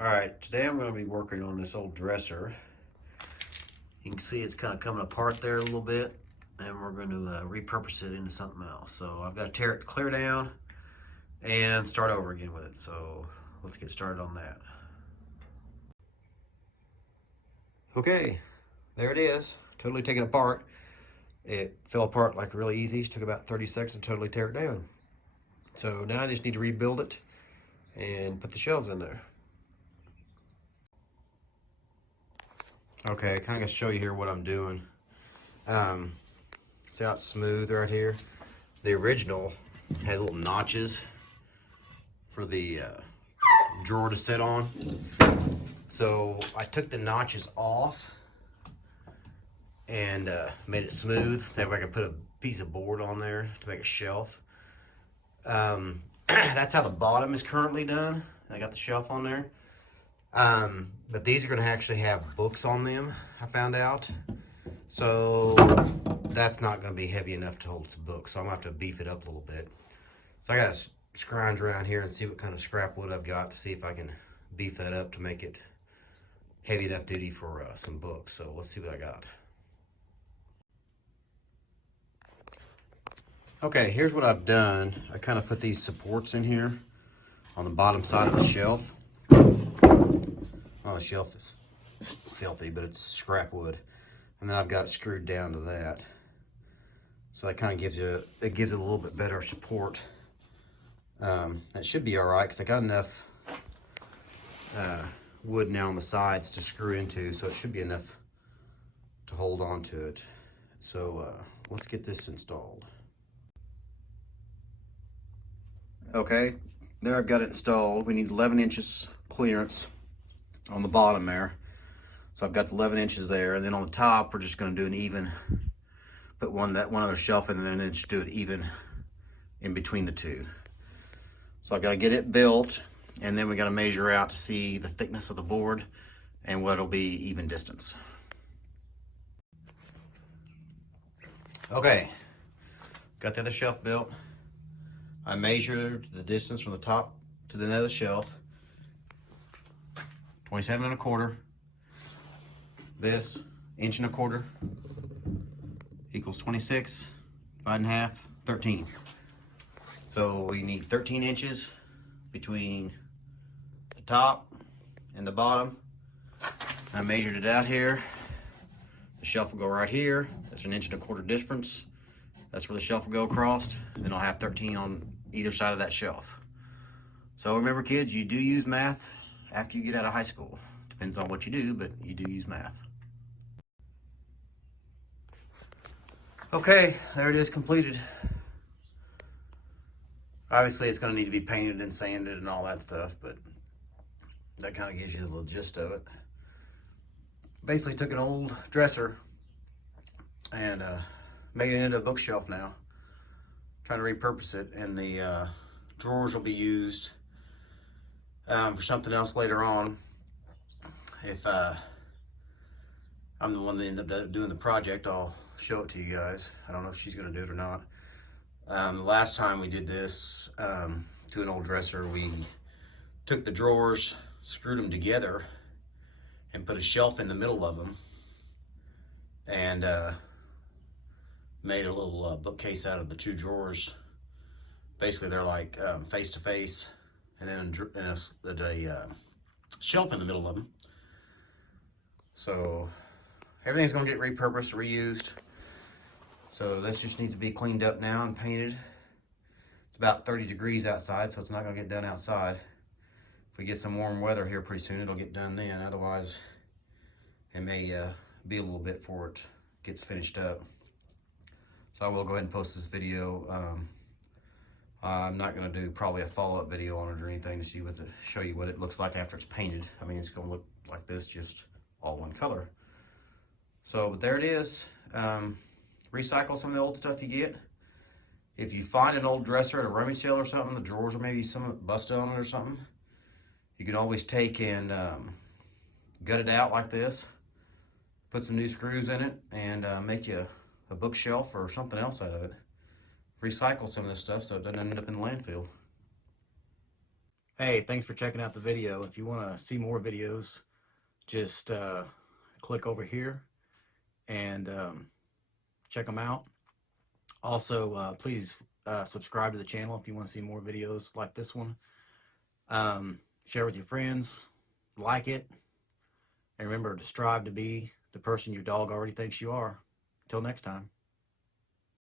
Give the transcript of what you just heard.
Alright, today I'm going to be working on this old dresser. You can see it's kind of coming apart there a little bit, and we're going to repurpose it into something else. So I've got to tear it clear down and start over again with it. So let's get started on that. Okay, there it is, totally taken apart. It fell apart like really easy. It took about 30 seconds to totally tear it down. So now I just need to rebuild it and put the shelves in there. Okay, I kind of show you here what I'm doing. See how it's smooth right here? The original had little notches for the drawer to sit on. So I took the notches off and made it smooth. That way I could put a piece of board on there to make a shelf. That's how the bottom is currently done. I got the shelf on there. But these are going to actually have books on them, I found out. So that's not going to be heavy enough to hold some books. So I'm going to have to beef it up a little bit. So I got to scrounge around here and see what kind of scrap wood I've got to see if I can beef that up to make it heavy enough duty for some books. So let's see what I got. Okay, here's what I've done. I kind of put these supports in here on the bottom side of the shelf. Well, the shelf is filthy, but it's scrap wood. And then I've got it screwed down to that. So that kind of gives it a little bit better support. That should be all right, because I got enough wood now on the sides to screw into, so it should be enough to hold on to it. So let's get this installed. Okay, there I've got it installed. We need 11 inches clearance on the bottom there. So I've got the 11 inches there, and then on the top we're just going to do an even, put one other shelf in there, and then just do it even in between the two. So I've got to get it built, and then we got to measure out to see the thickness of the board and what'll be even distance. Okay, got the other shelf built. I measured the distance from the top to the other shelf, 27 1/4. This 1 1/4 equals 26, 5 1/2, 13. So we need 13 inches between the top and the bottom. I measured it out here. The shelf will go right here. That's 1 1/4 difference. That's where the shelf will go across. Then I'll have 13 on either side of that shelf. So remember, kids, you do use math after you get out of high school. Depends on what you do, but you do use math. Okay, there it is, completed. Obviously, it's going to need to be painted and sanded and all that stuff, but that kind of gives you the little gist of it. Basically took an old dresser and made it into a bookshelf now. Trying to repurpose it, and the drawers will be used for something else later on. If I'm the one that ended up doing the project, I'll show it to you guys. I don't know if she's going to do it or not. The last time we did this to an old dresser, we took the drawers, screwed them together, and put a shelf in the middle of them, and made a little bookcase out of the two drawers. Basically, they're like face to face, and then a shelf in the middle of them. So everything's gonna get repurposed, reused. So this just needs to be cleaned up now and painted. It's about 30 degrees outside, so it's not gonna get done outside. If we get some warm weather here pretty soon, it'll get done then. Otherwise, it may be a little bit before it gets finished up. So I will go ahead and post this video. I'm not going to do probably a follow-up video on it or anything to show you what it looks like after it's painted. I mean, it's going to look like this, just all one color. So, but there it is. Recycle some of the old stuff you get. If you find an old dresser at a rummage sale or something, the drawers are maybe some busted on it or something, you can always take and gut it out like this, put some new screws in it, and make you a bookshelf or something else out of it. Recycle some of this stuff so it doesn't end up in the landfill. Hey, thanks for checking out the video. If you want to see more videos, just click over here and check them out. Also, please subscribe to the channel if you want to see more videos like this one. Share with your friends, like it, and remember to strive to be the person your dog already thinks you are. Until next time.